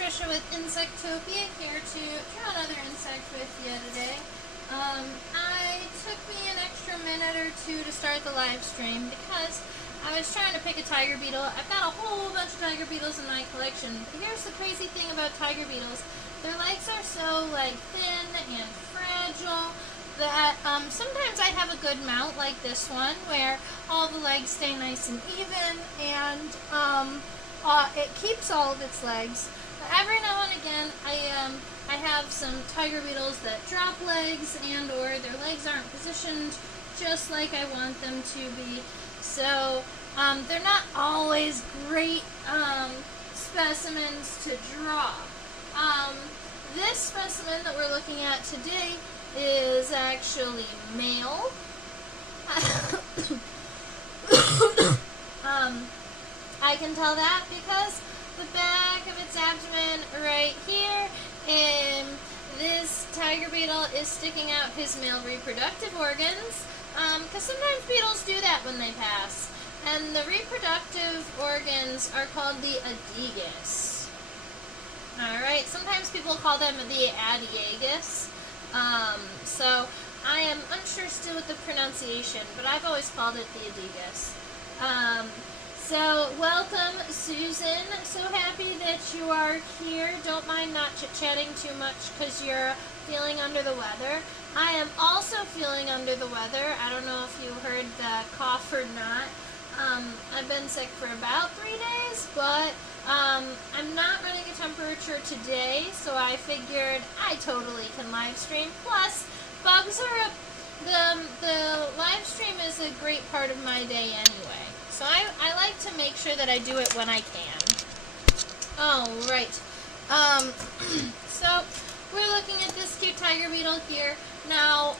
Trisha with Insectopia, here to draw another insect with you today. I took me an extra minute or two to start the live stream because I was trying to pick a tiger beetle. I've got a whole bunch of tiger beetles in my collection. But here's the crazy thing about tiger beetles. Their legs are so thin and fragile that sometimes I have a good mount like this one where all the legs stay nice and even, and it keeps all of its legs. But every now and again, I have some tiger beetles that drop legs, and or their legs aren't positioned just like I want them to be. So they're not always great specimens to draw. This specimen that we're looking at today is actually male. I can tell that because the back of its abdomen right here, and this tiger beetle is sticking out his male reproductive organs, because sometimes beetles do that when they pass. And the reproductive organs are called the adigus. Alright, sometimes people call them the adiagus. So I am unsure still with the pronunciation, but I've always called it the adigus. So welcome, Susan. So happy that you are here. Don't mind not chit-chatting too much because you're feeling under the weather. I am also feeling under the weather. I don't know if you heard the cough or not. I've been sick for about 3 days, but I'm not running a temperature today, so I figured I totally can live stream. Plus, bugs are the live stream is a great part of my day anyway. So I like to make sure that I do it when I can. Alright. So we're looking at this cute tiger beetle here. Now,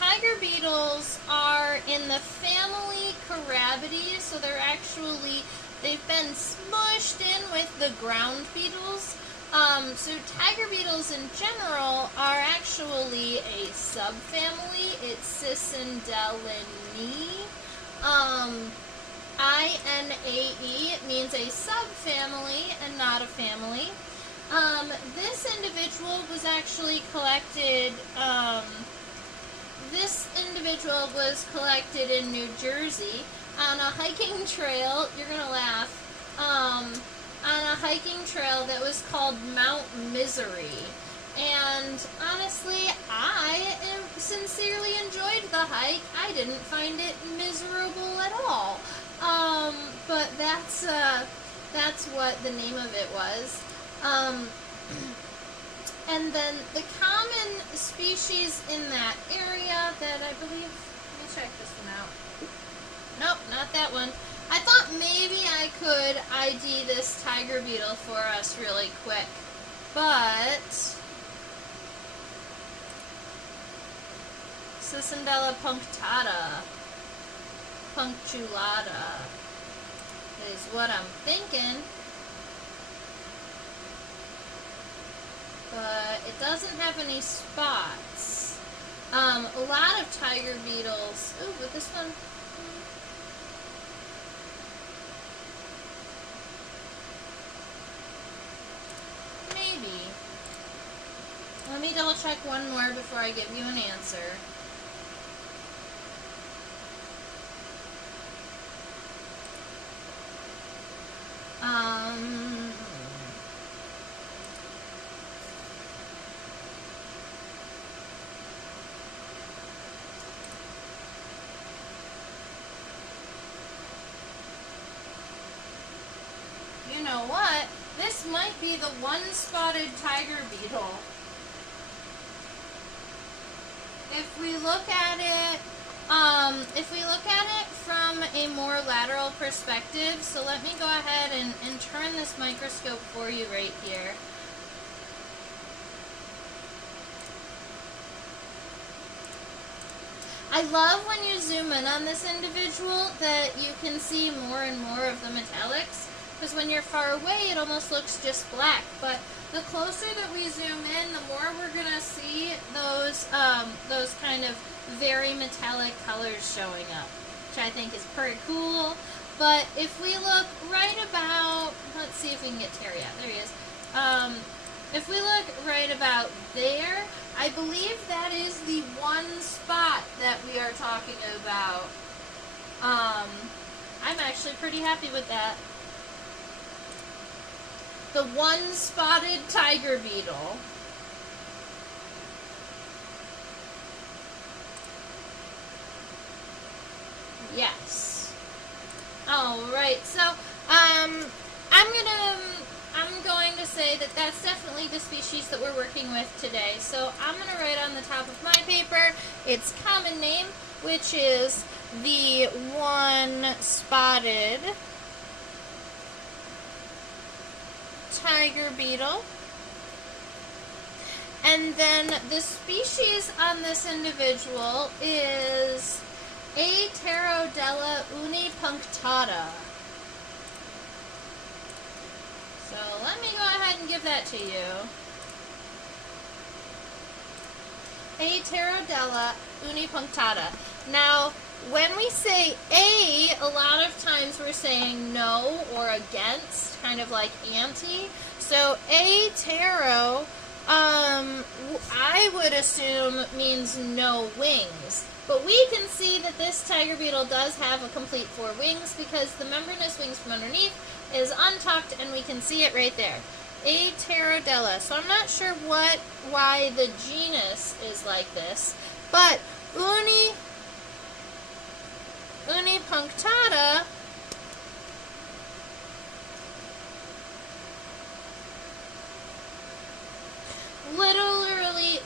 tiger beetles are in the family Carabidae, so they've been smushed in with the ground beetles. So tiger beetles in general are actually a subfamily. It's Cicindelinae. INAE, it means a subfamily and not a family. This individual was actually collected, in New Jersey on a hiking trail. You're gonna laugh. On a hiking trail that was called Mount Misery. And honestly, I sincerely enjoyed the hike. I didn't find it miserable at all. But that's what the name of it was. And then the common species in that area that I believe, let me check this one out. Nope, not that one. I thought maybe I could ID this tiger beetle for us really quick, but Cicindela punctata, punctulata is what I'm thinking, but it doesn't have any spots. A lot of tiger beetles, ooh, but this one, maybe. Let me double check one more before I give you an answer. You know what? This might be the one-spotted tiger beetle. If we look at it from a more lateral perspective, so let me go ahead and turn this microscope for you right here. I love when you zoom in on this individual that you can see more and more of the metallics, because when you're far away it almost looks just black, but the closer that we zoom in, the more we're going to see those kind of very metallic colors showing up, which I think is pretty cool. But if we look right about, let's see if we can get Terry out. There he is. If we look right about there, I believe that is the one spot that we are talking about. I'm actually pretty happy with that. The one-spotted tiger beetle. Yes. All right. So, I'm going to say that that's definitely the species that we're working with today. So I'm going to write on the top of my paper its common name, which is the one-spotted tiger beetle. And then the species on this individual is Apterodela unipunctata. So let me go ahead and give that to you. Apterodela unipunctata. Now, when we say a lot of times we're saying no or against, kind of like anti. So aptero, I would assume means no wings. But we can see that this tiger beetle does have a complete 4 wings because the membranous wings from underneath is untucked and we can see it right there. Apterodela. So I'm not sure why the genus is like this, but unipunctata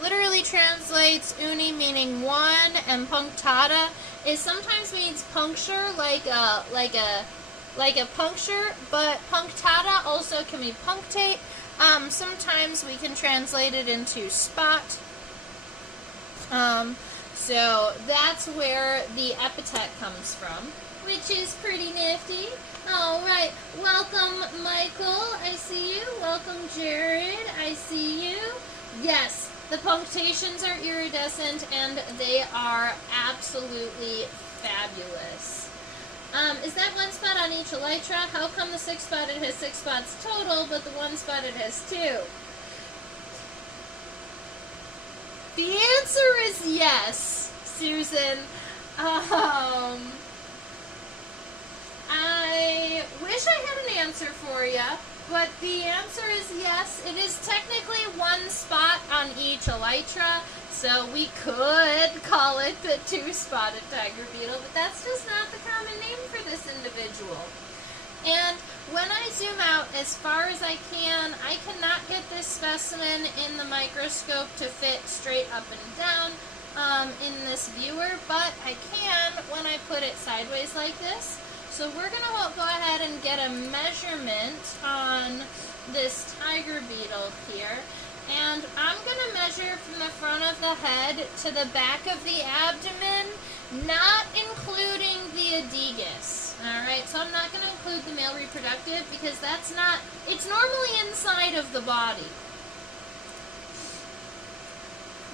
literally translates uni meaning one, and punctata is sometimes means puncture, like a puncture, but punctata also can be punctate. Sometimes we can translate it into spot. So that's where the epithet comes from, which is pretty nifty. All right, welcome Michael, I see you. Welcome Jared, I see you. Yes, the punctations are iridescent and they are absolutely fabulous. Is that one spot on each elytra? How come the 6-spotted has 6 spots total, but the 1-spotted has 2? The answer is yes, Susan. I wish I had an answer for you, but the answer is yes. It is technically 1 spot on each elytra, so we could call it the 2-spotted tiger beetle, but that's just not the common name for this individual. And when I zoom out as far as I cannot get this specimen in the microscope to fit straight up and down in this viewer, but I can when I put it sideways like this. So we're going to go ahead and get a measurement on this tiger beetle here. And I'm going to measure from the front of the head to the back of the abdomen, not including the adigus. Alright, so I'm not going to include the male reproductive because that's not, it's normally inside of the body.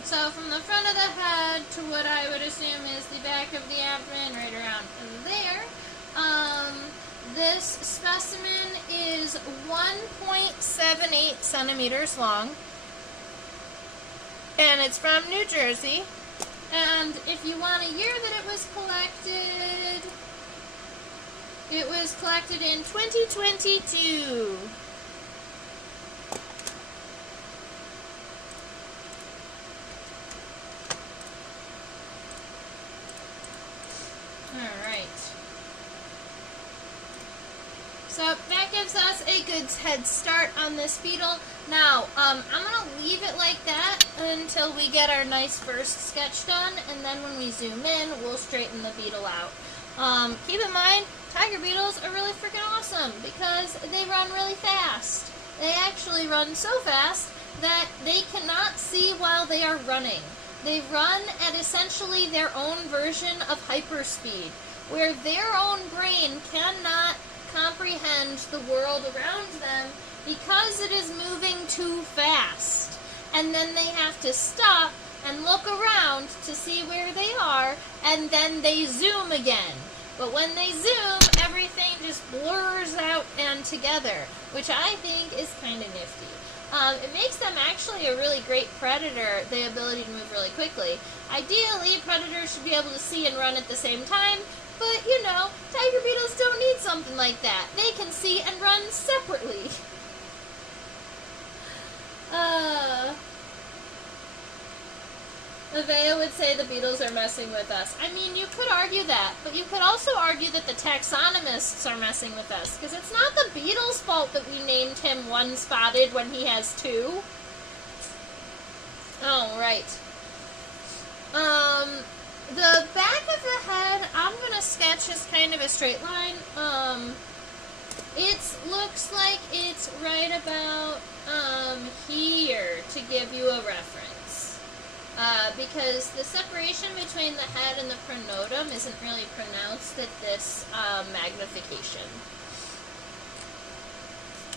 So from the front of the head to what I would assume is the back of the abdomen, right around there. This specimen is 1.78 centimeters long, and it's from New Jersey. And if you want a year that it was collected in 2022. So that gives us a good head start on this beetle. Now, I'm going to leave it like that until we get our nice first sketch done, and then when we zoom in, we'll straighten the beetle out. Keep in mind, tiger beetles are really freaking awesome because they run really fast. They actually run so fast that they cannot see while they are running. They run at essentially their own version of hyperspeed, where their own brain cannot comprehend the world around them because it is moving too fast. And then they have to stop and look around to see where they are, and then they zoom again. But when they zoom, everything just blurs out and together, which I think is kind of nifty. It makes them actually a really great predator, the ability to move really quickly. Ideally, predators should be able to see and run at the same time, but, you know, tiger beetles don't need something like that. They can see and run separately. Avea would say the beetles are messing with us. I mean, you could argue that, but you could also argue that the taxonomists are messing with us, because it's not the beetle's fault that we named him one-spotted when he has two. Oh, right. The back of the head, I'm going to sketch as kind of a straight line. It looks like it's right about here, to give you a reference. Because the separation between the head and the pronotum isn't really pronounced at this magnification.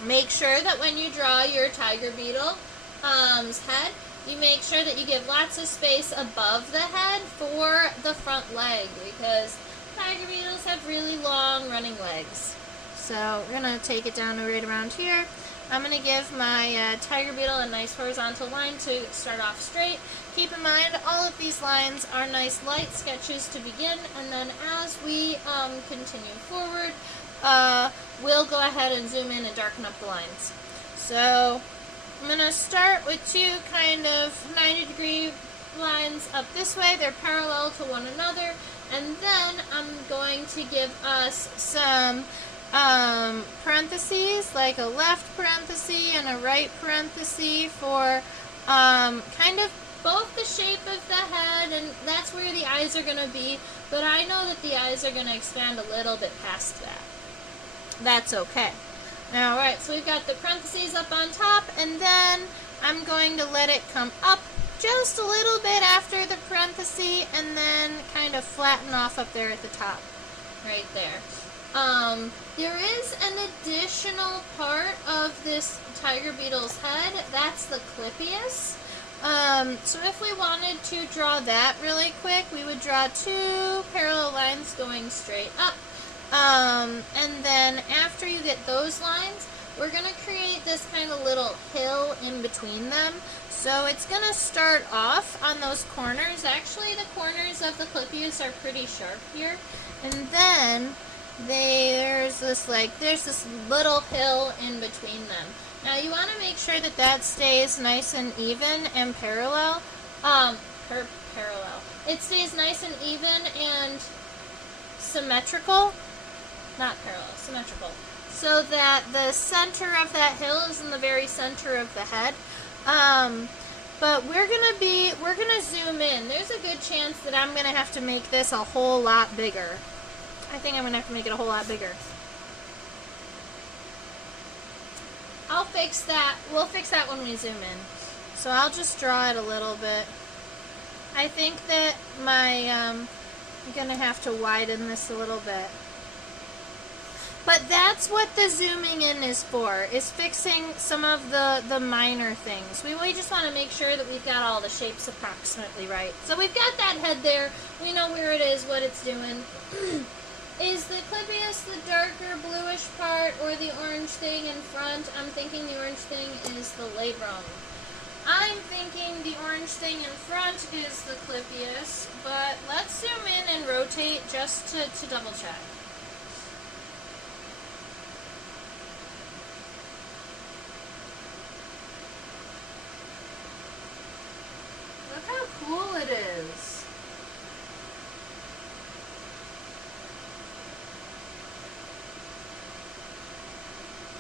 Make sure that when you draw your tiger beetle's head, you make sure that you give lots of space above the head for the front leg, because tiger beetles have really long running legs. So we're going to take it down to right around here. I'm going to give my tiger beetle a nice horizontal line to start off straight. Keep in mind, all of these lines are nice light sketches to begin, and then as we continue forward, we'll go ahead and zoom in and darken up the lines. So I'm going to start with two kind of 90-degree lines up this way. They're parallel to one another, and then I'm going to give us some parentheses, like a left parenthesis and a right parenthesis for kind of both the shape of the head, and that's where the eyes are going to be, but I know that the eyes are going to expand a little bit past that. That's okay. Alright, so we've got the parentheses up on top, and then I'm going to let it come up just a little bit after the parenthesis, and then kind of flatten off up there at the top. Right there. There is an additional part of this tiger beetle's head. That's the clypeus. So if we wanted to draw that really quick, we would draw two parallel lines going straight up. And then after you get those lines, we're going to create this kind of little hill in between them. So it's going to start off on those corners. Actually, the corners of the clypeus are pretty sharp here. And then there's this little hill in between them. Now you want to make sure that that stays nice and even and parallel. It stays nice and even and symmetrical. Not parallel, symmetrical. So that the center of that hill is in the very center of the head. But we're gonna zoom in. There's a good chance that I'm gonna have to make this a whole lot bigger. I think I'm gonna have to make it a whole lot bigger. I'll fix that. We'll fix that when we zoom in. So I'll just draw it a little bit. I think that I'm gonna have to widen this a little bit. But that's what the zooming in is for, is fixing some of the minor things. We just want to make sure that we've got all the shapes approximately right. So we've got that head there. We know where it is, what it's doing. Is the clypeus the darker bluish part or the orange thing in front? I'm thinking the orange thing is the labrum. I'm thinking the orange thing in front is the clypeus, but let's zoom in and rotate just to double check. Look how cool it is.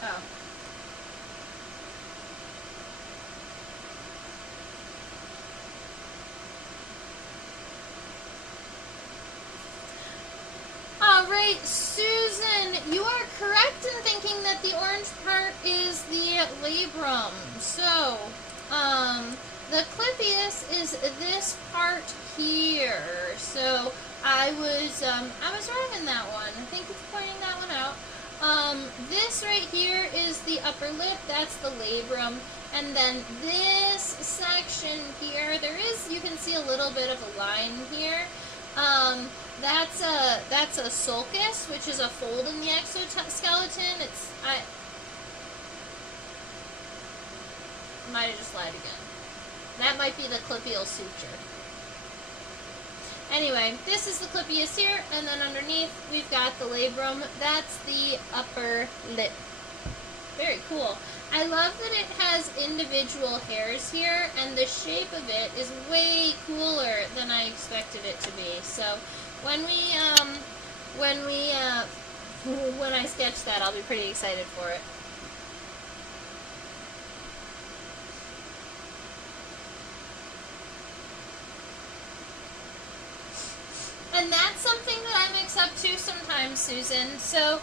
Oh. Alright, Susan, you are correct in thinking that the orange part is the labrum. So, the clypeus is this part here. So I was wrong in that one. I think it's pointing that one out. This right here is the upper lip. That's the labrum. And then this section here, you can see a little bit of a line here. That's a sulcus, which is a fold in the exoskeleton. I might have just lied again. That might be the clypeal suture. Anyway, this is the clypeus here, and then underneath we've got the labrum. That's the upper lip. Very cool. I love that it has individual hairs here, and the shape of it is way cooler than I expected it to be. So when I sketch that, I'll be pretty excited for it. And that's something that I mix up too sometimes, Susan. So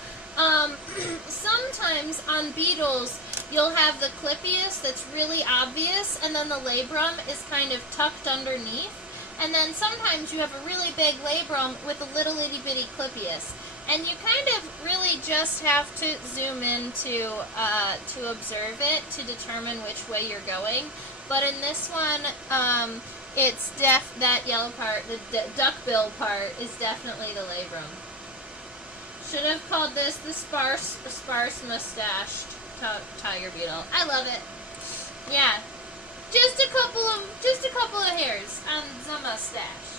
sometimes on beetles, you'll have the clypeus that's really obvious, and then the labrum is kind of tucked underneath. And then sometimes you have a really big labrum with a little itty bitty clypeus. And you kind of really just have to zoom in to observe it to determine which way you're going. But in this one, it's that yellow part, the duckbill part, is definitely the labrum. Should have called this the sparse mustached tiger beetle. I love it. Yeah, just a couple of hairs on the mustache.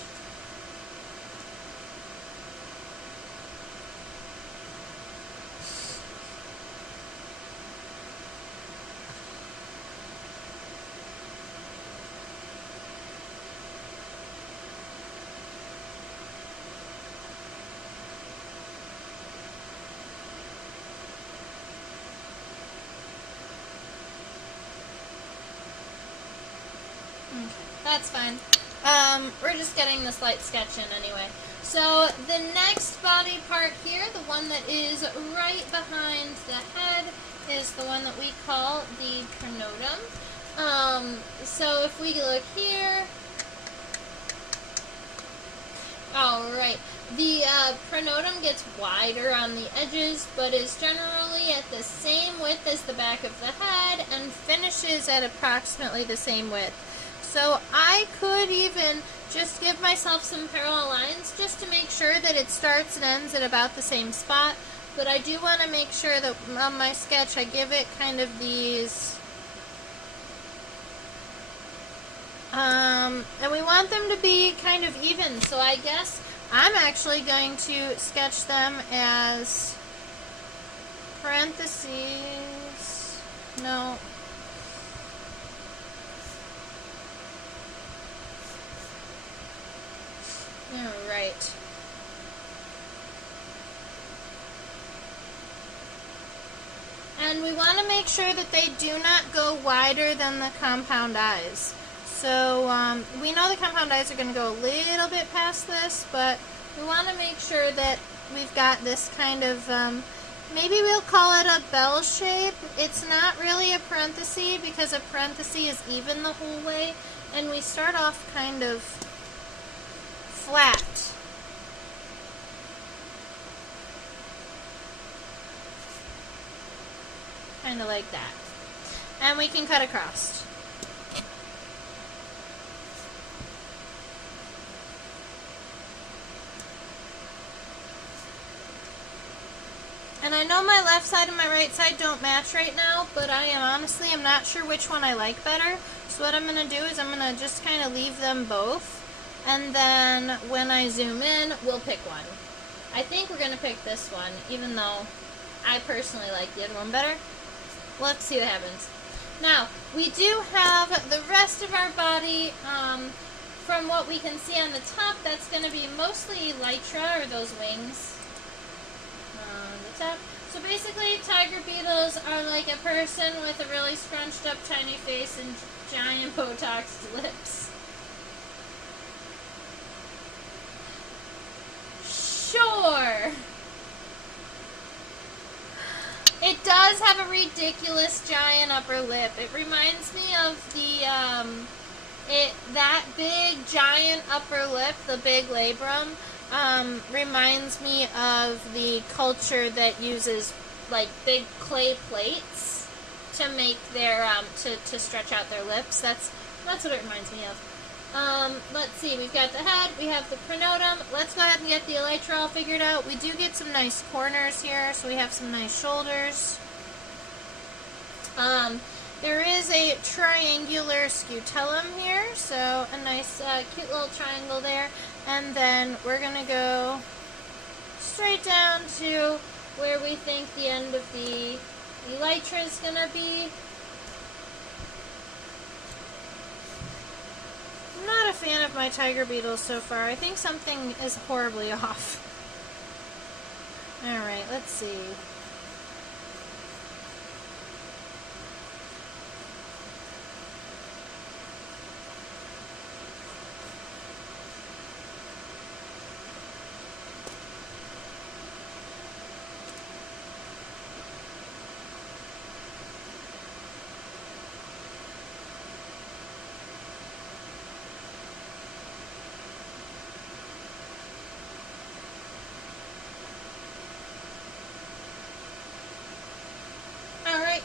That's fine. We're just getting this light sketch in anyway. So the next body part here, the one that is right behind the head, is the one that we call the pronotum. So if we look here, alright, the pronotum gets wider on the edges, but is generally at the same width as the back of the head and finishes at approximately the same width. So I could even just give myself some parallel lines just to make sure that it starts and ends at about the same spot. But I do want to make sure that on my sketch I give it kind of these, and we want them to be kind of even. So I guess I'm actually going to sketch them as parentheses. No. Alright. And we want to make sure that they do not go wider than the compound eyes. So we know the compound eyes are going to go a little bit past this, but we want to make sure that we've got this kind of, maybe we'll call it a bell shape. It's not really a parenthesis because a parenthesis is even the whole way, and we start off kind of flat. Kind of like that. And we can cut across. And I know my left side and my right side don't match right now, but I'm not sure which one I like better. So what I'm going to do is I'm going to just kind of leave them both. And then when I zoom in, we'll pick one. I think we're going to pick this one, even though I personally like the other one better. Let's see what happens. Now, we do have the rest of our body, from what we can see on the top, that's going to be mostly elytra, or those wings on the top. So basically, tiger beetles are like a person with a really scrunched up tiny face and giant Botoxed lips. Sure. It does have a ridiculous giant upper lip. It reminds me of the that big giant upper lip, the big labrum, reminds me of the culture that uses like big clay plates to make their to stretch out their lips. That's what it reminds me of. Let's see, we've got the head, we have the pronotum. Let's go ahead and get the elytra all figured out. We do get some nice corners here, so we have some nice shoulders. There is a triangular scutellum here, so a nice cute little triangle there. And then we're going to go straight down to where we think the end of the elytra is going to be. I'm not a fan of my tiger beetles so far. I think something is horribly off. Alright, let's see.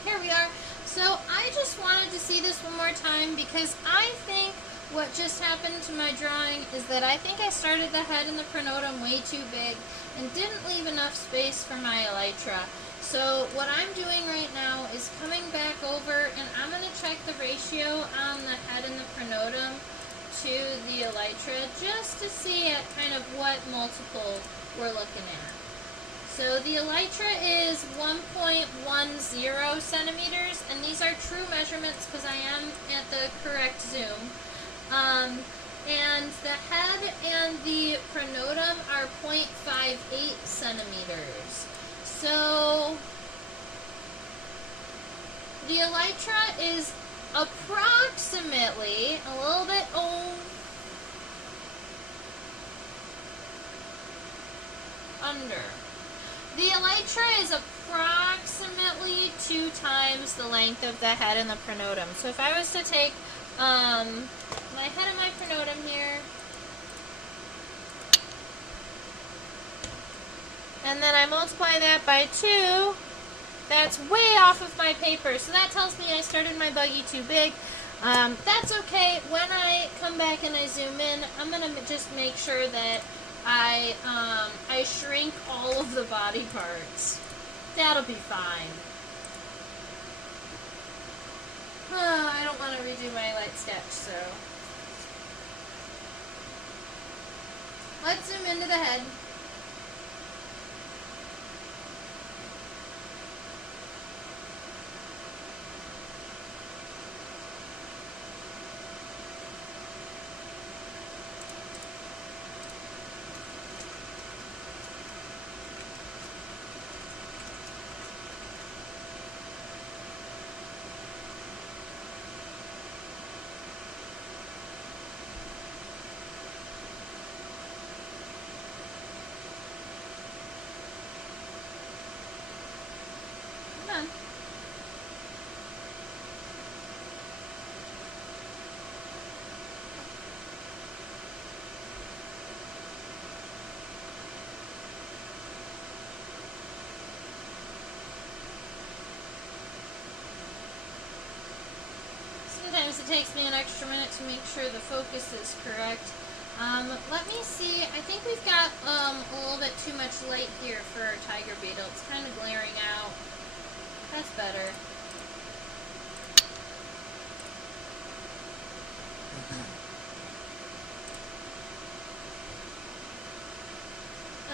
Here we are. So I just wanted to see this one more time because I think what just happened to my drawing is that I think I started the head and the pronotum way too big and didn't leave enough space for my elytra. So what I'm doing right now is coming back over and I'm going to check the ratio on the head and the pronotum to the elytra just to see at kind of what multiple we're looking at. So the elytra is 1.10 centimeters, and these are true measurements because I am at the correct zoom. And the head and the pronotum are 0.58 centimeters. So the elytra is approximately a little bit under. The elytra is approximately 2 times the length of the head and the pronotum. So if I was to take my head and my pronotum here, and then I multiply that by 2, that's way off of my paper. So that tells me I started my buggy too big. That's okay. When I come back and I zoom in, I'm going to just make sure that I shrink all of the body parts. That'll be fine. I don't want to redo my light sketch, so let's zoom into the head. Sometimes it takes me an extra minute to make sure the focus is correct. Let me see. I think we've got a little bit too much light here for our tiger beetle. It's kind of glaring out. That's better.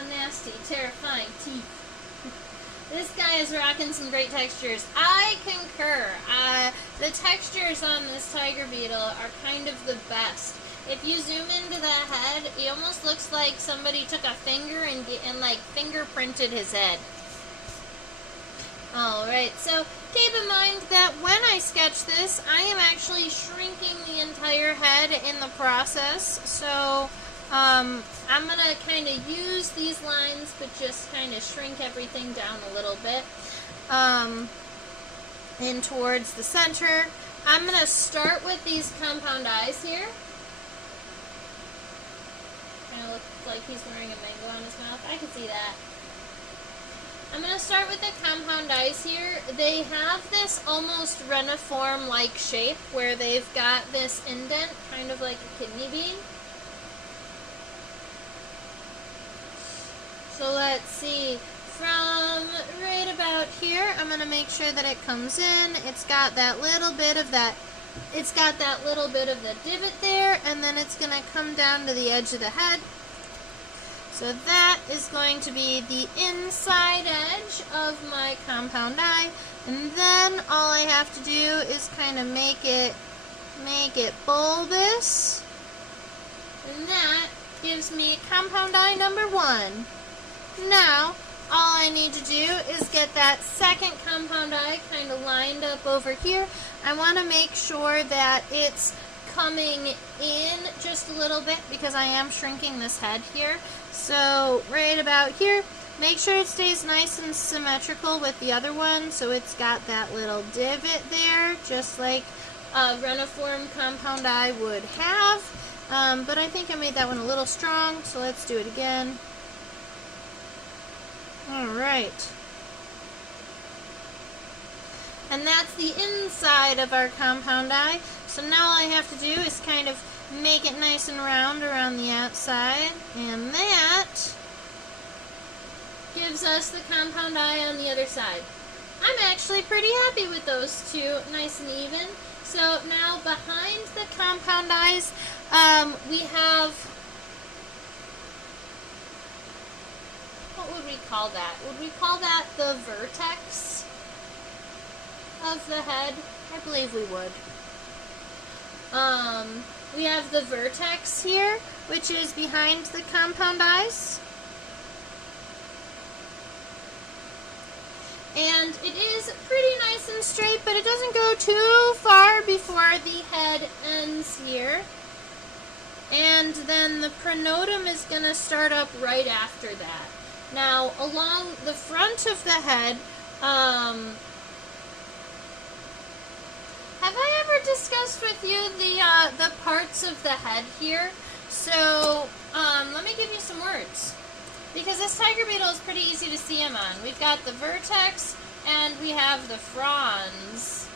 A nasty, terrifying teeth. This guy is rocking some great textures. I concur. The textures on this tiger beetle are kind of the best. If you zoom into the head, it almost looks like somebody took a finger and like fingerprinted his head. Alright, so keep in mind that when I sketch this, I am actually shrinking the entire head in the process. So I'm going to kind of use these lines, but just kind of shrink everything down a little bit in towards the center. I'm going to start with these compound eyes here. Kind of looks like he's wearing a mango on his mouth. I can see that. I'm going to start with the compound eyes here. They have this almost reniform-like shape where they've got this indent, kind of like a kidney bean. So let's see, from right about here, I'm going to make sure that it comes in. It's got that little bit of the divot there, and then it's going to come down to the edge of the head. So that is going to be the inside edge of my compound eye, and then all I have to do is kind of make it bulbous, and that gives me compound eye number 1. Now, all I need to do is get that second compound eye kind of lined up over here. I want to make sure that it's coming in just a little bit because I am shrinking this head here. So right about here, make sure it stays nice and symmetrical with the other one, so it's got that little divot there, just like a reniform compound eye would have. But I think I made that one a little strong, so let's do it again. Alright. And that's the inside of our compound eye. So now all I have to do is kind of make it nice and round around the outside. And that gives us the compound eye on the other side. I'm actually pretty happy with those two, nice and even. So now behind the compound eyes, we have, what would we call that? Would we call that the vertex of the head? I believe we would. We have the vertex here, which is behind the compound eyes. And it is pretty nice and straight, but it doesn't go too far before the head ends here. And then the pronotum is going to start up right after that. Now, along the front of the head, have I ever discussed with you the parts of the head here? So, let me give you some words. Because this tiger beetle is pretty easy to see him on. We've got the vertex, and we have the frons.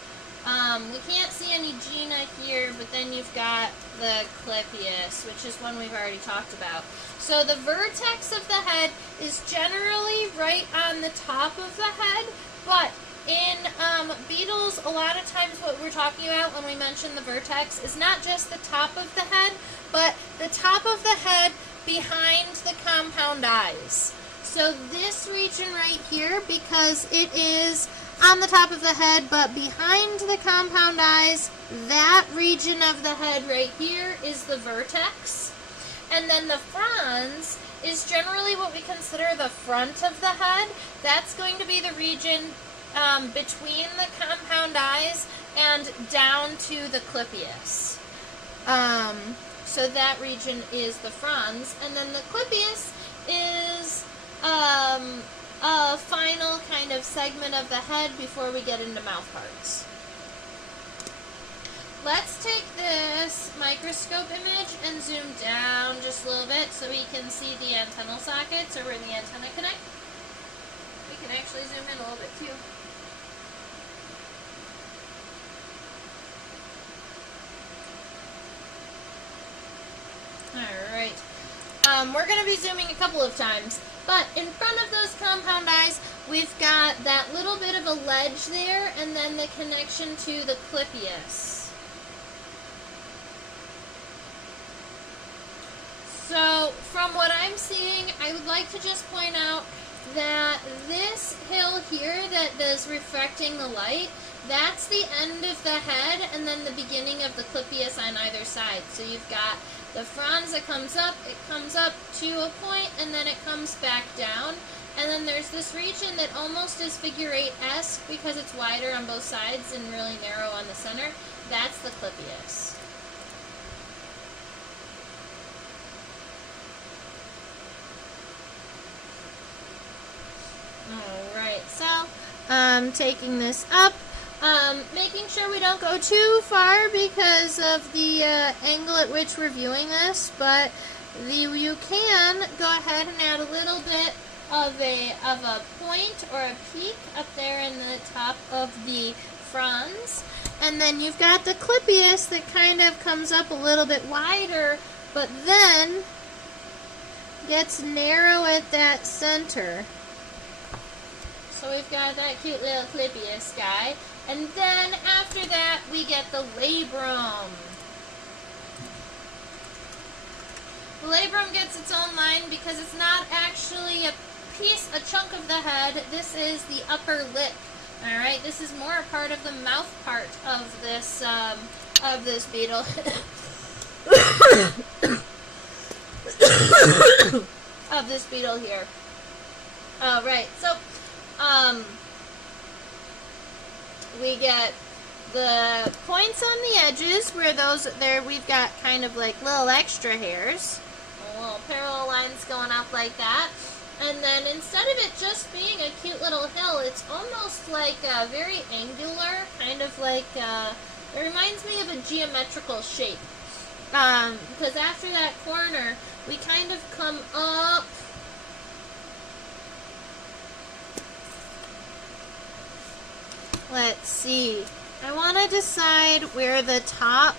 We can't see any gena here, but then you've got the clypeus, which is one we've already talked about. So the vertex of the head is generally right on the top of the head, but in beetles, a lot of times what we're talking about when we mention the vertex is not just the top of the head, but the top of the head behind the compound eyes. So this region right here, because it is on the top of the head but behind the compound eyes, that region of the head right here is the vertex. And then the frons is generally what we consider the front of the head. That's going to be the region between the compound eyes and down to the clypeus. So that region is the frons, and then the clypeus is a final kind of segment of the head before we get into mouth parts. Let's take this microscope image and zoom down just a little bit so we can see the antennal sockets, or where the antennae connect. We can actually zoom in a little bit too. Alright, we're going to be zooming a couple of times, but in front of those compound eyes, we've got that little bit of a ledge there, and then the connection to the clypeus. So, from what I'm seeing, I would like to just point out that this hill here that is reflecting the light, that's the end of the head, and then the beginning of the clypeus on either side. So you've got the frons that comes up, it comes up to a point, and then it comes back down. And then there's this region that almost is figure 8-esque because it's wider on both sides and really narrow on the center. That's the clypeus. Alright, so taking this up, making sure we don't go too far because of the angle at which we're viewing this, but you can go ahead and add a little bit of a point or a peak up there in the top of the fronds. And then you've got the clippius that kind of comes up a little bit wider, but then gets narrow at that center. So we've got that cute little clippius guy. And then after that, we get the labrum. The labrum gets its own line because it's not actually a chunk of the head. This is the upper lip. All right, this is more a part of the mouth part of this beetle. Of this beetle here. All right, so we get the points on the edges where we've got kind of like little extra hairs, little parallel lines going up like that. And then instead of it just being a cute little hill, it's almost like a very angular, kind of like, it reminds me of a geometrical shape. Because after that corner, we kind of come up. Let's see. I want to decide where the top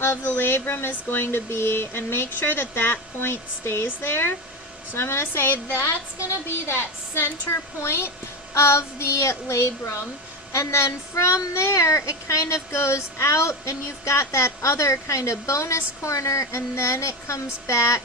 of the labrum is going to be and make sure that that point stays there. So I'm going to say that's going to be that center point of the labrum. And then from there, it kind of goes out, and you've got that other kind of bonus corner, and then it comes back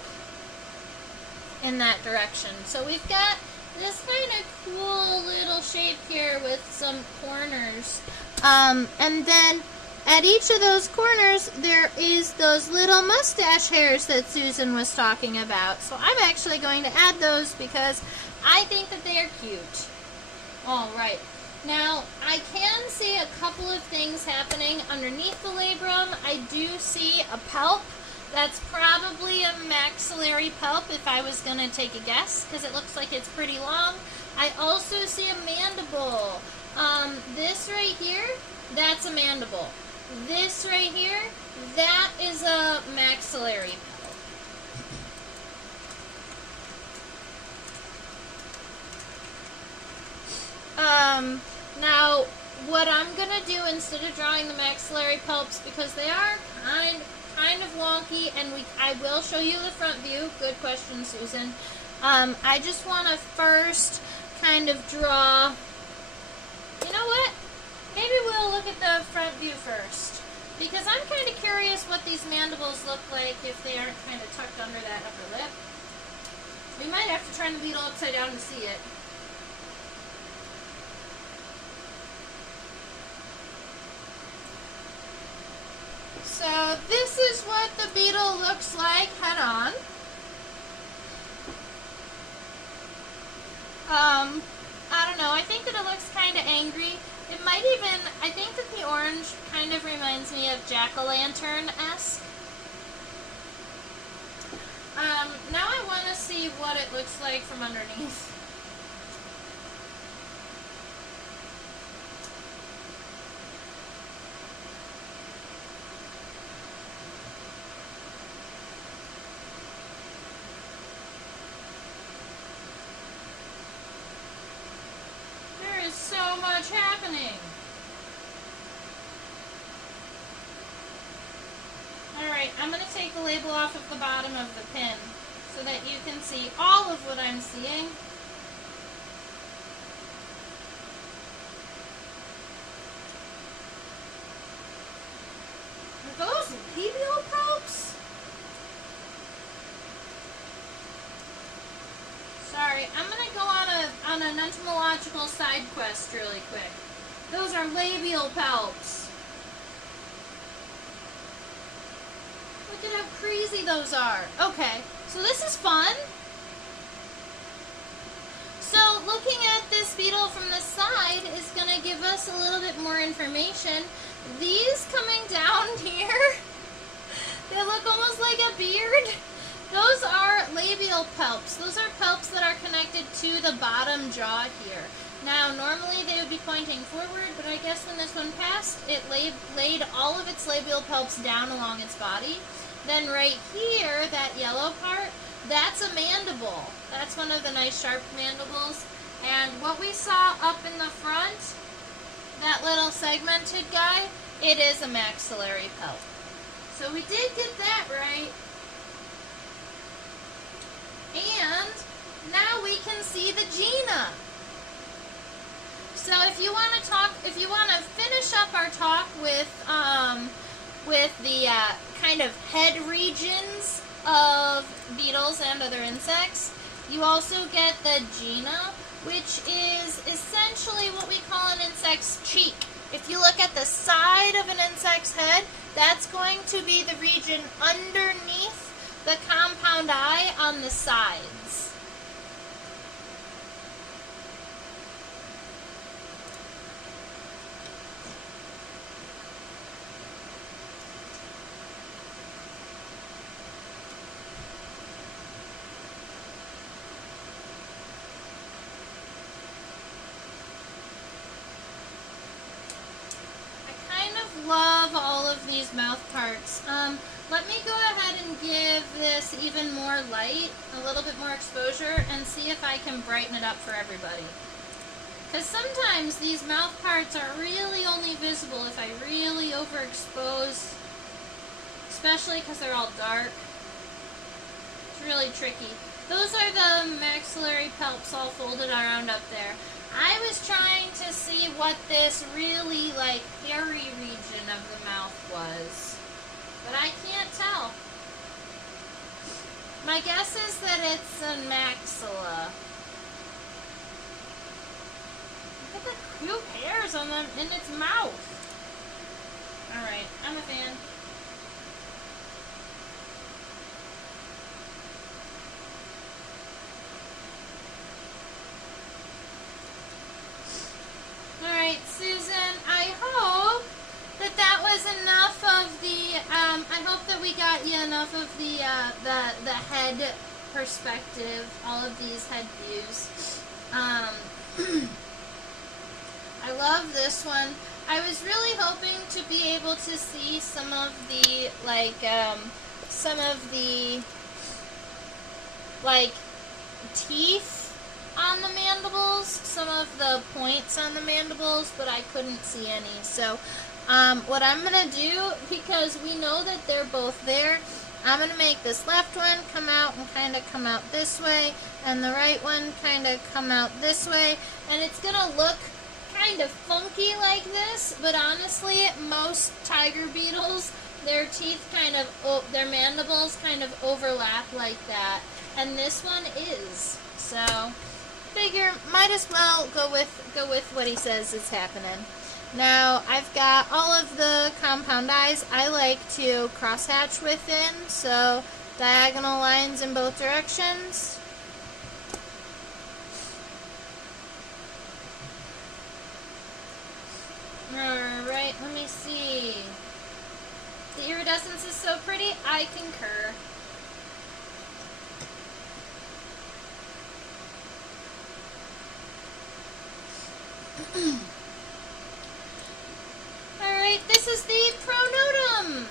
in that direction. So we've got this kind of cool little shape here with some corners. And then at each of those corners, there is those little mustache hairs that Susan was talking about. So I'm actually going to add those because I think that they are cute. All right. Now, I can see a couple of things happening underneath the labrum. I do see a palp. That's probably a maxillary palp if I was going to take a guess, because it looks like it's pretty long. I also see a mandible. This right here, that's a mandible. This right here, that is a maxillary palp. Now, what I'm going to do instead of drawing the maxillary palps, because they are kind of wonky, and I will show you the front view. Good question, Susan. I just want to first kind of draw, you know what? Maybe we'll look at the front view first, because I'm kind of curious what these mandibles look like if they aren't kind of tucked under that upper lip. We might have to turn the beetle upside down to see it. So this is what the beetle looks like head on. I don't know, I think that it looks kind of angry. It might even, I think that the orange kind of reminds me of jack-o'-lantern-esque. Now I want to see what it looks like from underneath. So much happening. Alright, I'm going to take the label off of the bottom of the pin so that you can see all of what I'm seeing. Are those labial palps? Sorry, I'm going to go on an entomological side quest really quick. Those are labial palps. Look at how crazy those are. Okay, so this is fun. So looking at this beetle from the side is going to give us a little bit more information. These coming down here, they look almost like a beard. Those are labial palps. Those are palps that are connected to the bottom jaw here. Now, normally they would be pointing forward, but I guess when this one passed, it laid all of its labial palps down along its body. Then right here, that yellow part, That's a mandible. That's one of the nice sharp mandibles. And what we saw up in the front, that little segmented guy, it is a maxillary pelt. So we did get that right. And now we can see the gena. So if you want to finish up our talk with the kind of head regions of beetles and other insects, you also get the gena, which is essentially what we call an insect's cheek. If you look at the side of an insect's head, that's going to be the region underneath the compound eye on the sides. Love all of these mouth parts. Let me go ahead and give this even more light, a little bit more exposure, and see if I can brighten it up for everybody. Because sometimes these mouth parts are really only visible if I really overexpose, especially because they're all dark. It's really tricky. Those are the maxillary palps all folded around up there. I was trying to see what this really, hairy region of the mouth was, but I can't tell. My guess is that it's a maxilla. Look at the cute hairs on them in its mouth. Alright, I'm a fan. Alright, Susan, I hope that was enough of the, I hope that we got you enough of the head perspective, all of these head views. I love this one. I was really hoping to be able to see some of the, teeth on the mandibles, some of the points on the mandibles, but I couldn't see any. So what I'm going to do, because we know that they're both there, I'm going to make this left one come out and kind of come out this way, and the right one kind of come out this way, and it's going to look kind of funky like this, but honestly, most tiger beetles, their teeth kind of, their mandibles kind of overlap like that, and this one is. So figure might as well go with what he says is happening. Now I've got all of the compound eyes. I like to crosshatch within, so diagonal lines in both directions. Alright, let me see. The iridescence is so pretty, I concur. Alright, this is the pronotum.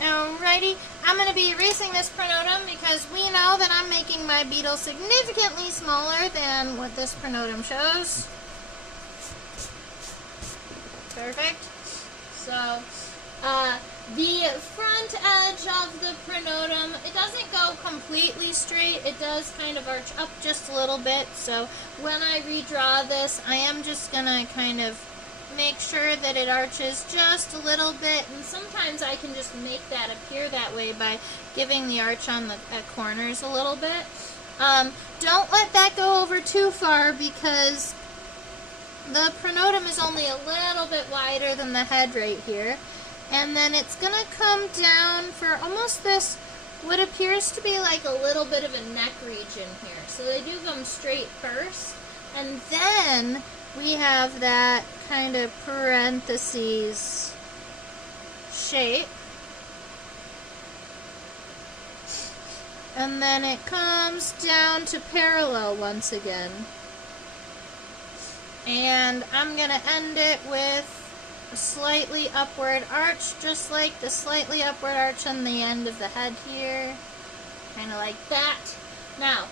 Alrighty, I'm going to be erasing this pronotum because we know that I'm making my beetle significantly smaller than what this pronotum shows. Perfect. So, the front edge of the pronotum, it doesn't go completely straight. It does kind of arch up just a little bit. So when I redraw this, I am just going to kind of make sure that it arches just a little bit. And sometimes I can just make that appear that way by giving the arch on the corners a little bit. Don't let that go over too far because the pronotum is only a little bit wider than the head right here. And then it's going to come down for almost this, what appears to be like a little bit of a neck region here. So they do come straight first. And then we have that kind of parentheses shape. And then it comes down to parallel once again. And I'm going to end it with a slightly upward arch, just like the slightly upward arch on the end of the head here. Kind of like that. Now,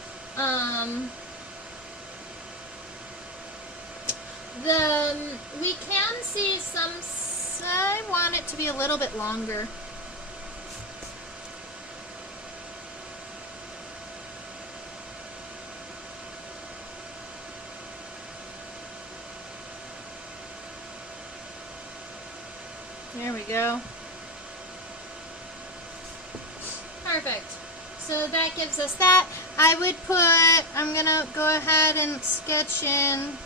we can see some, I want it to be a little bit longer. There we go. Perfect. So that gives us that. I would put, I'm going to go ahead and sketch in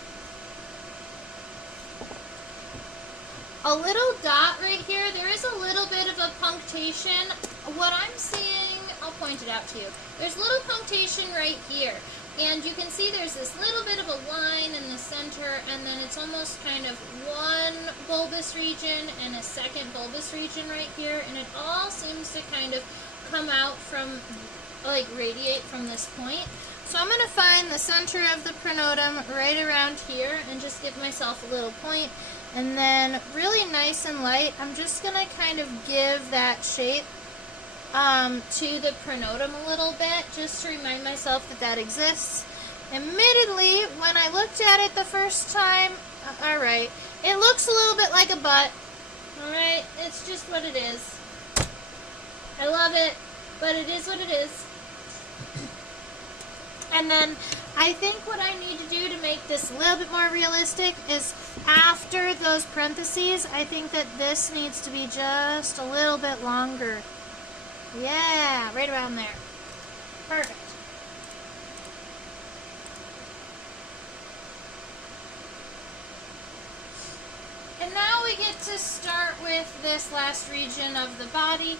a little dot right here. There is a little bit of a punctation. What I'm seeing, I'll point it out to you. There's a little punctation right here. And you can see there's this little bit of a line in the center, and then it's almost kind of one bulbous region and a second bulbous region right here. And it all seems to kind of come out from, like, radiate from this point. So I'm going to find the center of the pronotum right around here and just give myself a little point. And then really nice and light, I'm just going to kind of give that shape to the pronotum a little bit, just to remind myself that that exists. Admittedly, when I looked at it the first time, alright, it looks a little bit like a butt. Alright, it's just what it is. I love it, but it is what it is. And then I think what I need to do to make this a little bit more realistic is after those parentheses, I think that this needs to be just a little bit longer. Yeah, right around there. Perfect. And now we get to start with this last region of the body.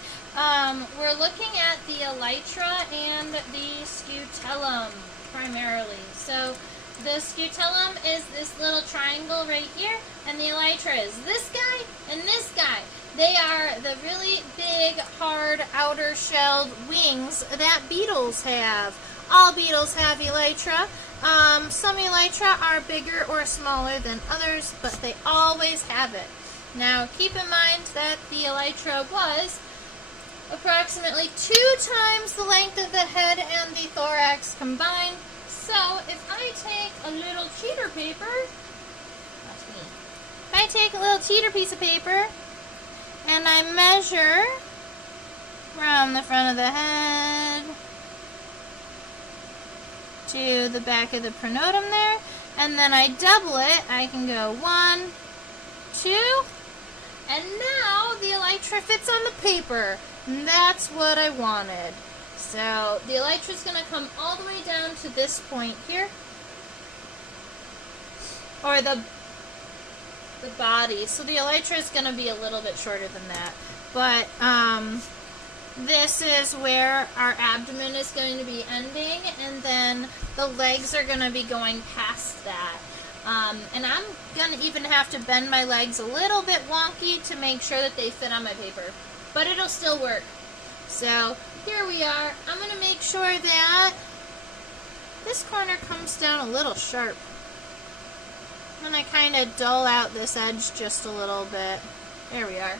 We're looking at the elytra and the scutellum primarily. So the scutellum is this little triangle right here, and the elytra is this guy and this guy. They are the really big, hard, outer-shelled wings that beetles have. All beetles have elytra. Some elytra are bigger or smaller than others, but they always have it. Now, keep in mind that the elytra was approximately 2 times the length of the head and the thorax combined. So, if I take a little cheater paper, that's me. If I take a little cheater piece of paper, and I measure from the front of the head to the back of the pronotum there, and then I double it, I can go 1, 2, and now the elytra fits on the paper. And that's what I wanted. So the elytra is going to come all the way down to this point here, or the body. So the elytra is going to be a little bit shorter than that. But this is where our abdomen is going to be ending, and then the legs are going to be going past that. And I'm going to even have to bend my legs a little bit wonky to make sure that they fit on my paper. But it'll still work. So here we are. I'm going to make sure that this corner comes down a little sharp. I'm going to kind of dull out this edge just a little bit. There we are.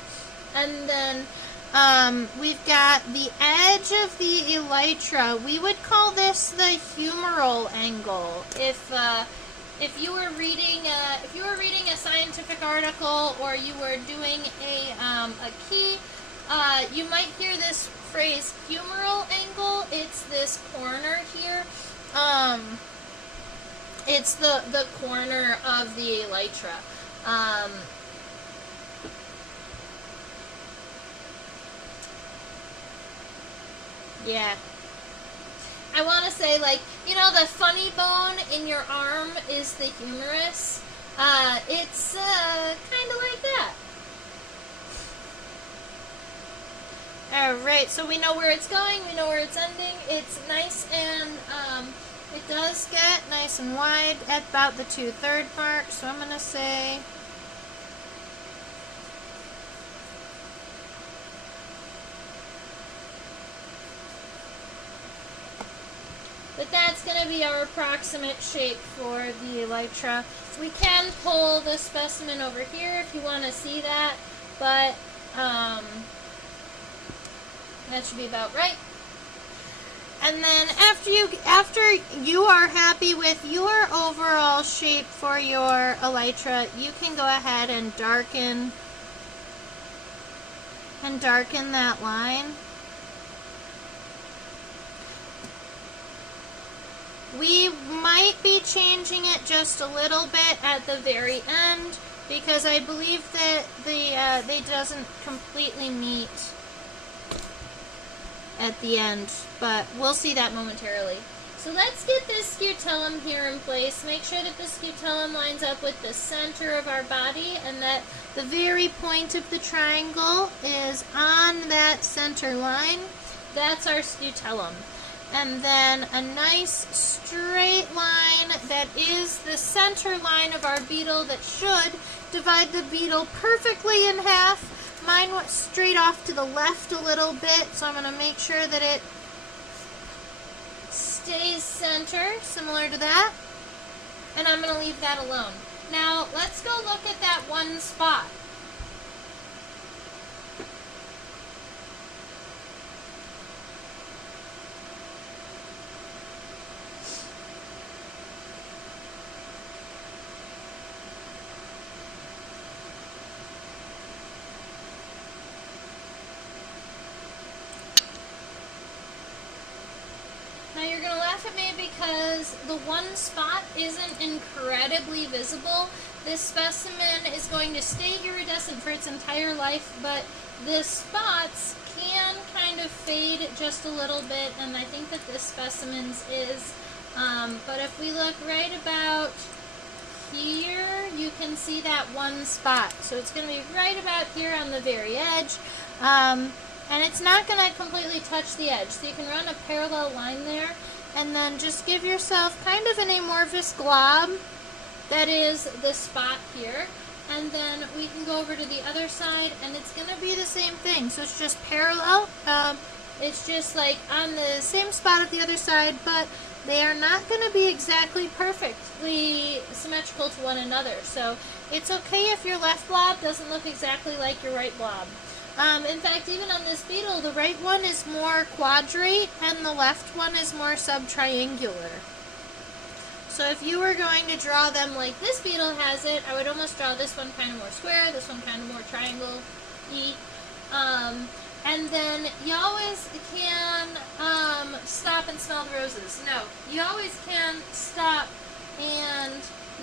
And then we've got the edge of the elytra. We would call this the humeral angle. If you were reading a scientific article, or you were doing a key, you might hear this phrase humeral angle. It's this corner here. It's the corner of the elytra. Yeah. I want to say, like, you know, the funny bone in your arm is the humerus. It's kind of like that. Alright, so we know where it's going, we know where it's ending. It's nice and, it does get nice and wide at about the 2/3 mark, so I'm going to say that that's going to be our approximate shape for the elytra. We can pull the specimen over here if you want to see that, but that should be about right. And then after you are happy with your overall shape for your elytra, you can go ahead and darken that line. We might be changing it just a little bit at the very end because I believe that they doesn't completely meet at the end, but we'll see that momentarily. So let's get this scutellum here in place. Make sure that the scutellum lines up with the center of our body and that the very point of the triangle is on that center line. That's our scutellum. And then a nice straight line that is the center line of our beetle that should divide the beetle perfectly in half. Mine went straight off to the left a little bit, so I'm going to make sure that it stays center, similar to that. And I'm going to leave that alone. Now, let's go look at that one spot. Now you're going to laugh at me because the one spot isn't incredibly visible. This specimen is going to stay iridescent for its entire life, but the spots can kind of fade just a little bit, and I think that this specimen's is. But if we look right about here, you can see that one spot. So it's going to be right about here on the very edge. And it's not going to completely touch the edge, so you can run a parallel line there, and then just give yourself kind of an amorphous glob that is the spot here, and then we can go over to the other side, and it's going to be the same thing. So it's just parallel. It's just like on the same spot at the other side, but they are not going to be exactly perfectly symmetrical to one another. So it's okay if your left blob doesn't look exactly like your right blob. In fact, even on this beetle, the right one is more quadrate and the left one is more subtriangular. So if you were going to draw them like this beetle has it, I would almost draw this one kind of more square, this one kind of more triangle-y. And then you always can stop and smell the roses. No, you always can stop and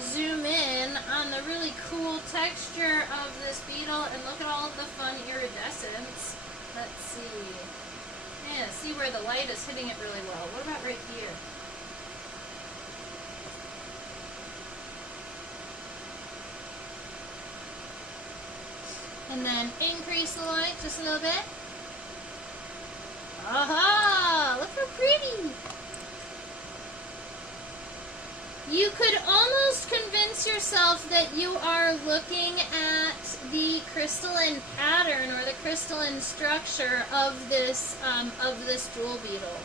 zoom in on the really cool texture of this beetle and look at all of the fun iridescence. Let's see. Yeah, see where the light is hitting it really well. What about right here? And then increase the light just a little bit. Aha! Look how pretty! You could almost convince yourself that you are looking at the crystalline pattern or the crystalline structure of this jewel beetle.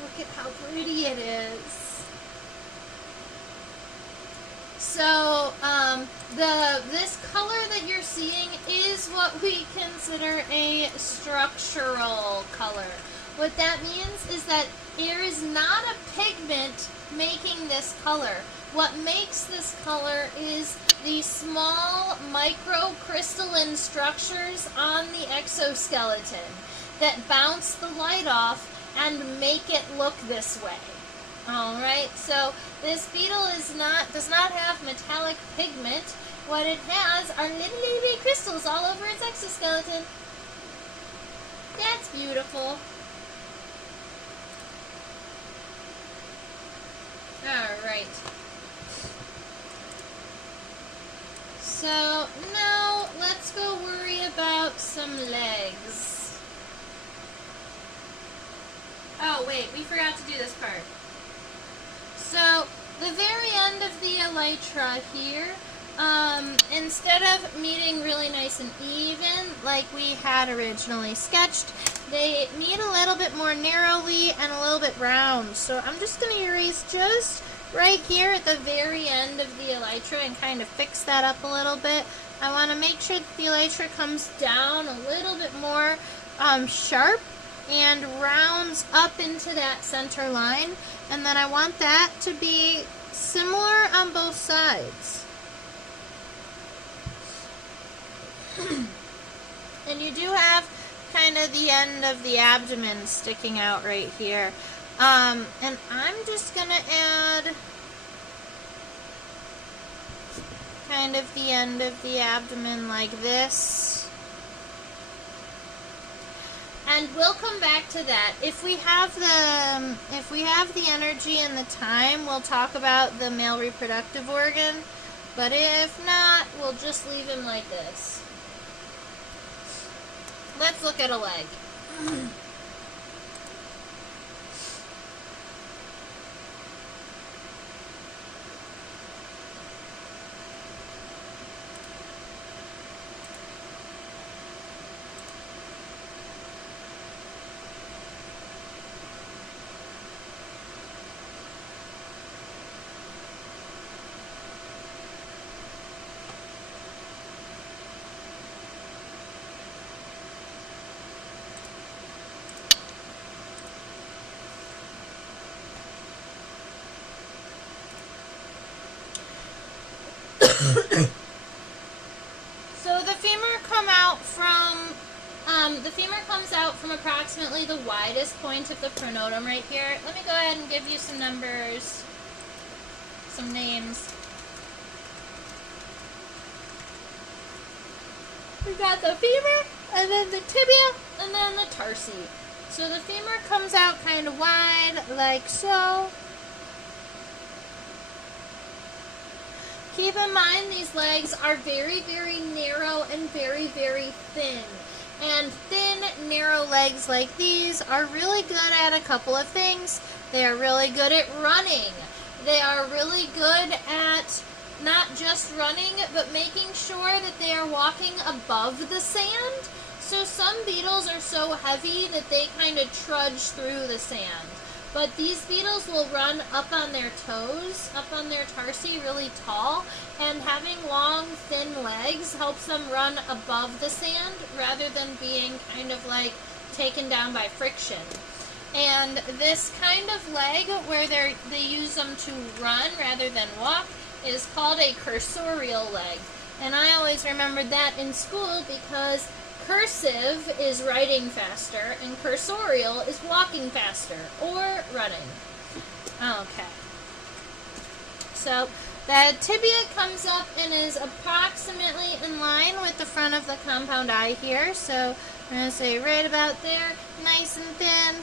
Look at how pretty it is. So this color that you're seeing is what we consider a structural color. What that means is that there is not a pigment making this color. What makes this color is the small microcrystalline structures on the exoskeleton that bounce the light off and make it look this way. Alright, so this beetle does not have metallic pigment. What it has are little bitty crystals all over its exoskeleton. That's beautiful. Alright. So now let's go worry about some legs. Oh wait, we forgot to do this part. So the very end of the elytra here, instead of meeting really nice and even like we had originally sketched, they meet a little bit more narrowly and a little bit round. So I'm just going to erase just right here at the very end of the elytra and kind of fix that up a little bit. I want to make sure that the elytra comes down a little bit more sharp and rounds up into that center line, and then I want that to be similar on both sides. And you do have kind of the end of the abdomen sticking out right here. And I'm just going to add kind of the end of the abdomen like this. And we'll come back to that. If we have the energy and the time, we'll talk about the male reproductive organ. But if not, we'll just leave him like this. Let's look at a leg. So the femur comes out from approximately the widest point of the pronotum right here. Let me go ahead and give you some numbers, some names. We got the femur, and then the tibia, and then the tarsi. So the femur comes out kind of wide, like so. Keep in mind these legs are very, very narrow and very, very thin. And thin, narrow legs like these are really good at a couple of things. They are really good at running. They are really good at not just running, but making sure that they are walking above the sand. So some beetles are so heavy that they kind of trudge through the sand. But these beetles will run up on their toes, up on their tarsi really tall, and having long, thin legs helps them run above the sand rather than being kind of like taken down by friction. And this kind of leg where they use them to run rather than walk is called a cursorial leg. And I always remembered that in school because cursive is writing faster, and cursorial is walking faster, or running. Okay. So, the tibia comes up and is approximately in line with the front of the compound eye here. So, I'm going to say right about there, nice and thin.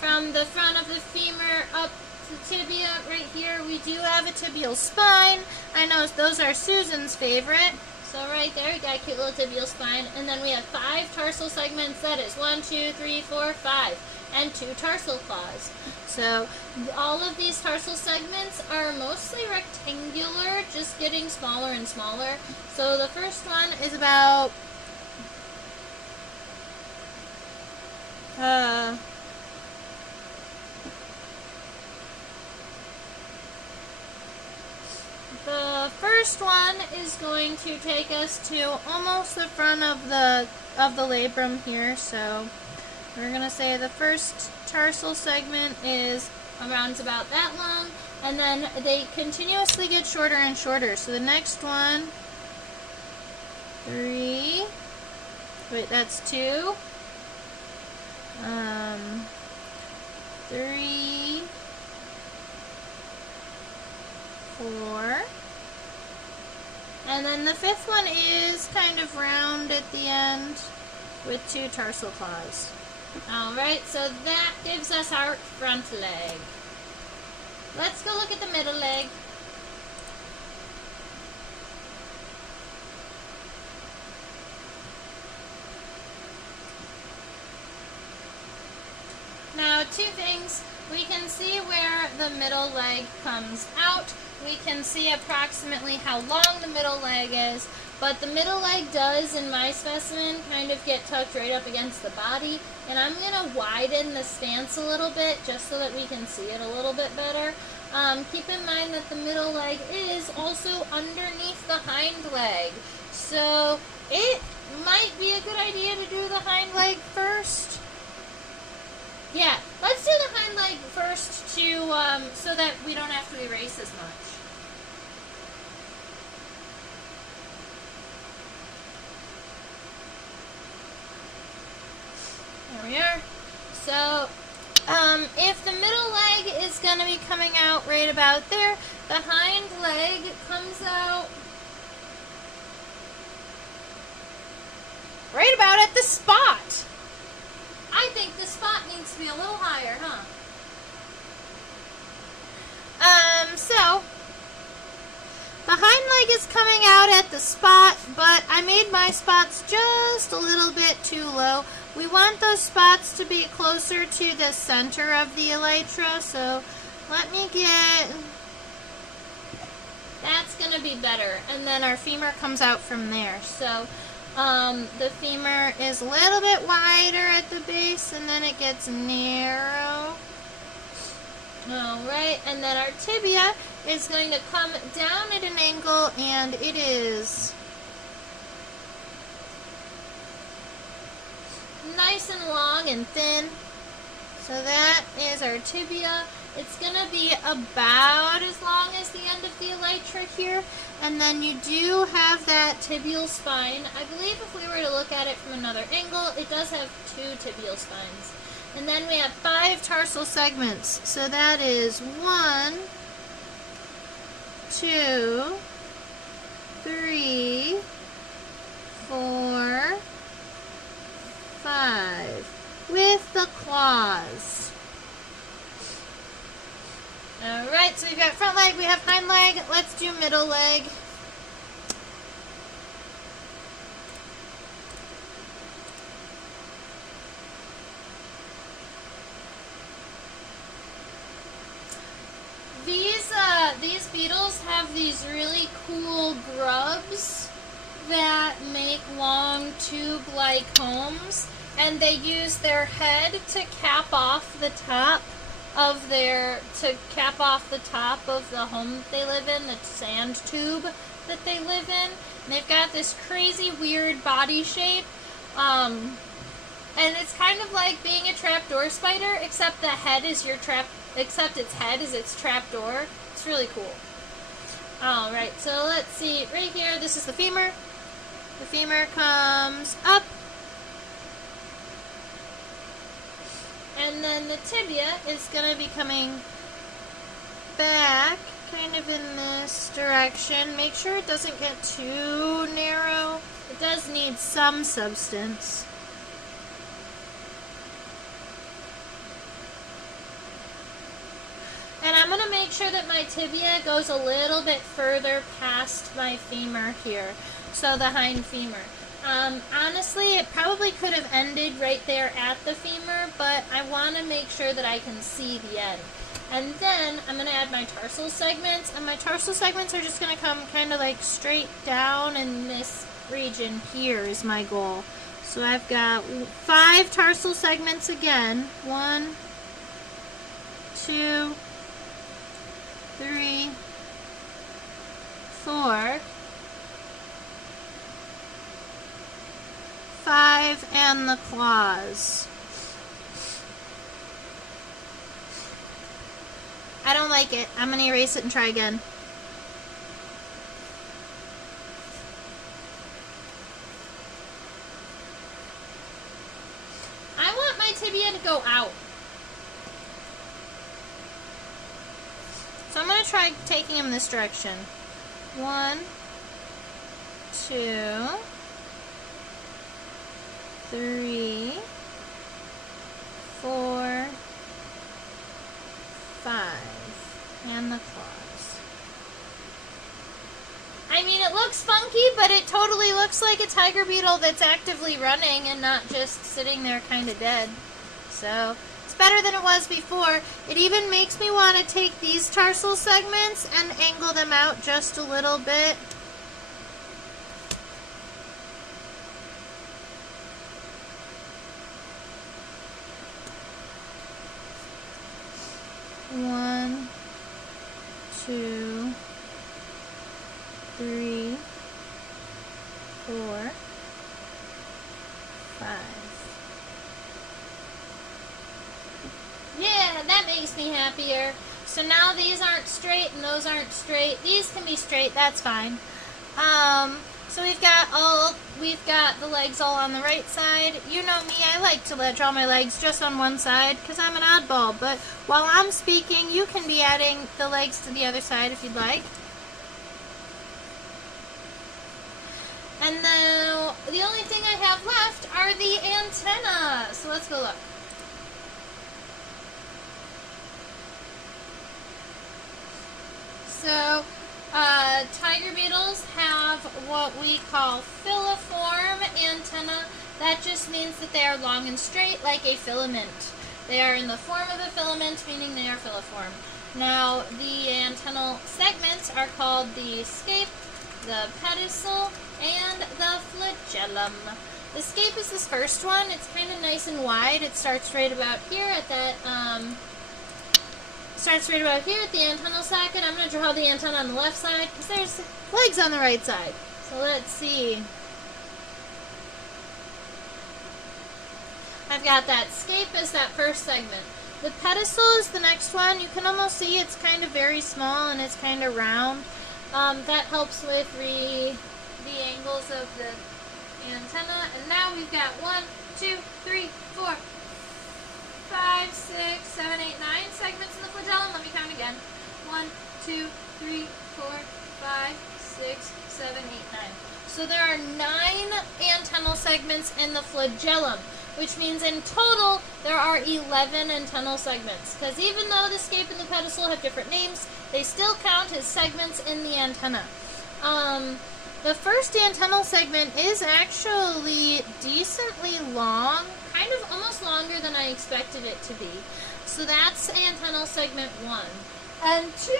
From the front of the femur up the tibia right here, we do have a tibial spine. I know those are Susan's favorite. So right there, we got a cute little tibial spine. And then we have 5 tarsal segments. That is 1, 2, 3, 4, 5. And 2 tarsal claws. So all of these tarsal segments are mostly rectangular, just getting smaller and smaller. So the first one is about the first one is going to take us to almost the front of the labrum here. So we're going to say the first tarsal segment is around about that long, and then they continuously get shorter and shorter. So the next one, 3, wait, that's 2, 3, 4, and then the 5th one is kind of round at the end with 2 tarsal claws. Alright, so that gives us our front leg. Let's go look at the middle leg. Now, two things. We can see where the middle leg comes out. We can see approximately how long the middle leg is, but the middle leg does, in my specimen, kind of get tucked right up against the body, and I'm going to widen the stance a little bit just so that we can see it a little bit better. Keep in mind that the middle leg is also underneath the hind leg, so it might be a good idea to do the hind leg first. Yeah, let's do the hind leg first to so that we don't have to erase as much. There we are. So, if the middle leg is going to be coming out right about there, the hind leg comes out right about at the spot. I think the spot needs to be a little higher, huh? So, the hind leg is coming out at the spot, but I made my spots just a little bit too low. We want those spots to be closer to the center of the elytra, so let me get... That's going to be better. And then our femur comes out from there. So, the femur is a little bit wider at the base, and then it gets narrow. Alright, and then our tibia is going to come down at an angle, and it is nice and long and thin. So that is our tibia. It's going to be about as long as the end of the elytra here. And then you do have that tibial spine. I believe if we were to look at it from another angle, it does have 2 tibial spines. And then we have 5 tarsal segments. So that is 1, 2, 3, 4, 5. With the claws. Alright, so we've got front leg, we have hind leg. Let's do middle leg. These beetles have these really cool grubs that make long tube-like homes, and they use their head to cap off the top of the home that they live in, the sand tube that they live in. And they've got this crazy weird body shape, and it's kind of like being a trapdoor spider, except the head is except its head is its trapdoor. It's really cool. Alright, so let's see, right here, this is the femur. The femur comes up. And then the tibia is going to be coming back, kind of in this direction. Make sure it doesn't get too narrow. It does need some substance. And I'm going to make sure that my tibia goes a little bit further past my femur here. So the hind femur. Honestly, it probably could have ended right there at the femur, but I want to make sure that I can see the end. And then I'm going to add my tarsal segments, and my tarsal segments are just going to come kind of like straight down in this region here is my goal. So I've got 5 tarsal segments again. 1, 2, 3, 4, 5, and the claws. I don't like it. I'm going to erase it and try again. I want my tibia to go out. So I'm going to try taking him this direction. 1, 2, 3, 4, 5, and the claws. I mean, it looks funky, but it totally looks like a tiger beetle that's actively running and not just sitting there kind of dead. So, it's better than it was before. It even makes me want to take these tarsal segments and angle them out just a little bit. One, two, three, four, five. Yeah, that makes me happier. So now these aren't straight and those aren't straight. These can be straight, that's fine. So we've got the legs all on the right side. You know me, I like to draw my legs just on one side because I'm an oddball. But while I'm speaking, you can be adding the legs to the other side if you'd like. And now the only thing I have left are the antennae. So let's go look. So tiger beetles have what we call filiform antennae. That just means that they are long and straight like a filament. They are in the form of a filament, meaning they are filiform. Now, the antennal segments are called the scape, the pedicel, and the flagellum. The scape is this first one. It's kind of nice and wide. It starts right about here at that, the antennal socket. I'm going to draw the antenna on the left side because there's legs on the right side. So let's see. I've got that scape as that first segment. The pedicel is the next one. You can almost see it's kind of very small and it's kind of round. That helps with the angles of the antenna. And now we've got 1, 2, 3, 4, 5, 6, 7, 8, 9 segments in the flagellum. Let me count again. 1, 2, 3, 4, 5, 6, 7, 8, 9. So there are 9 antennal segments in the flagellum, which means in total there are 11 antennal segments. Because even though the scape and the pedicel have different names, they still count as segments in the antenna. The first antennal segment is actually decently long, kind of almost longer than I expected it to be. So that's antennal segment 1. And 2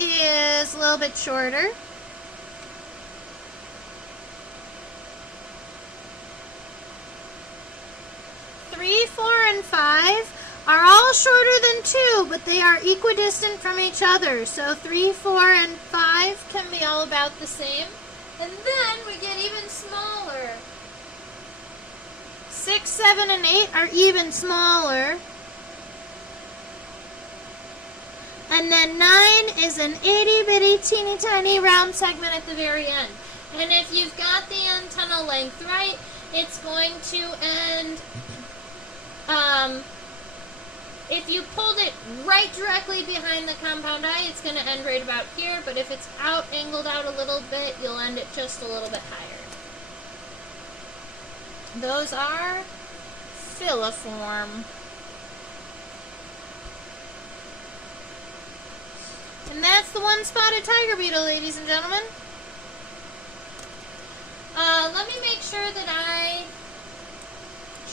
is a little bit shorter. 3, 4, and 5 are all shorter than 2, but they are equidistant from each other. So 3, 4, and 5 can be all about the same. And then we get even smaller. 6, 7, and 8 are even smaller. And then 9 is an itty-bitty, teeny-tiny round segment at the very end. And if you've got the antenna length right, it's going to end... if you pulled it right directly behind the compound eye, it's going to end right about here, but if it's angled out a little bit, you'll end it just a little bit higher. Those are filiform. And that's the one-spotted tiger beetle, ladies and gentlemen. Let me make sure that I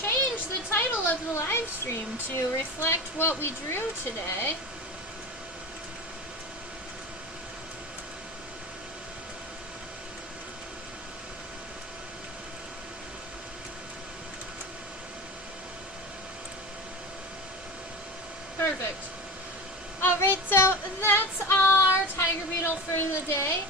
change the title of the live stream to reflect what we drew today. Perfect. Alright, so that's our tiger beetle for the day.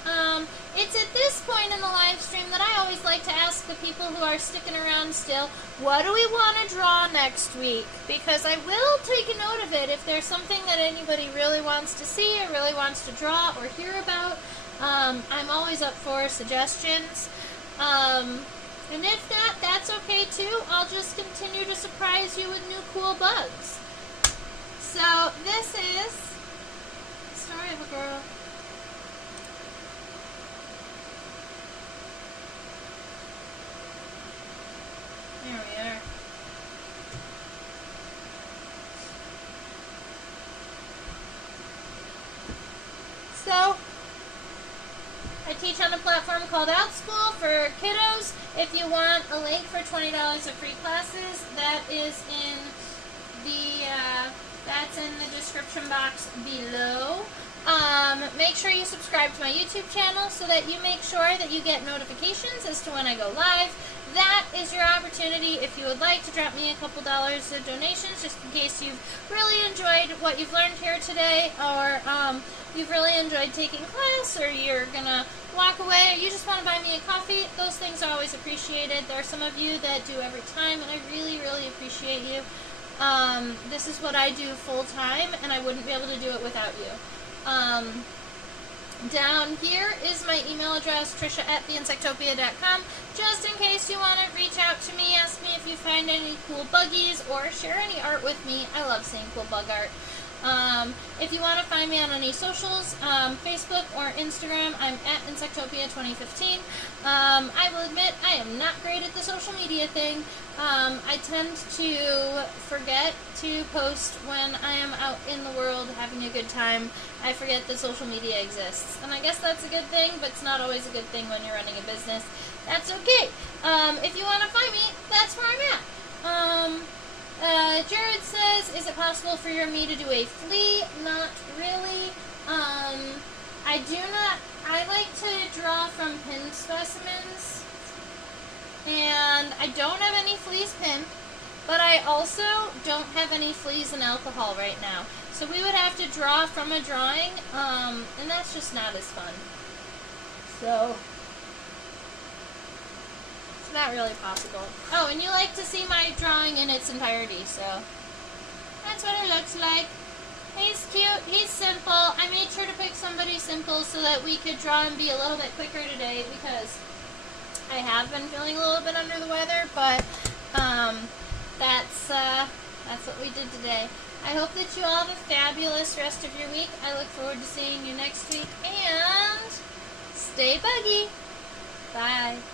It's at this point in the live stream that I always like to ask the people who are sticking around still, what do we want to draw next week? Because I will take a note of it if there's something that anybody really wants to see or really wants to draw or hear about. I'm always up for suggestions. And if not, that's okay too. I'll just continue to surprise you with new cool bugs. So this is the story of a girl. There we are. So I teach on a platform called OutSchool for kiddos. If you want a link for $20 of free classes, that is in that's in the description box below. Make sure you subscribe to my YouTube channel so that you make sure that you get notifications as to when I go live. That is your opportunity if you would like to drop me a couple dollars of donations, just in case you've really enjoyed what you've learned here today, or you've really enjoyed taking class, or you're gonna walk away, or you just want to buy me a coffee. Those things are always appreciated. There are some of you that do every time, and I really, really appreciate you. This is what I do full time, and I wouldn't be able to do it without you. Down here is my email address, trisha@theinsectopia.com, just in case you want to reach out to me, ask me if you find any cool buggies, or share any art with me. I love seeing cool bug art. If you want to find me on any socials, Facebook or Instagram, I'm at Insectopia2015. I will admit I am not great at the social media thing. I tend to forget to post when I am out in the world having a good time. I forget that social media exists. And I guess that's a good thing, but it's not always a good thing when you're running a business. That's okay. If you want to find me, that's where I'm at. Jared says, is it possible for me to do a flea? Not really. I like to draw from pinned specimens, and I don't have any fleas pinned, but I also don't have any fleas in alcohol right now. So we would have to draw from a drawing, and that's just not as fun. So it's not really possible. Oh, and you like to see my drawing in its entirety, so that's what it looks like. He's cute, he's simple. I made sure to pick somebody simple so that we could draw and be a little bit quicker today, because I have been feeling a little bit under the weather, but that's what we did today. I hope that you all have a fabulous rest of your week. I look forward to seeing you next week, and stay buggy. Bye.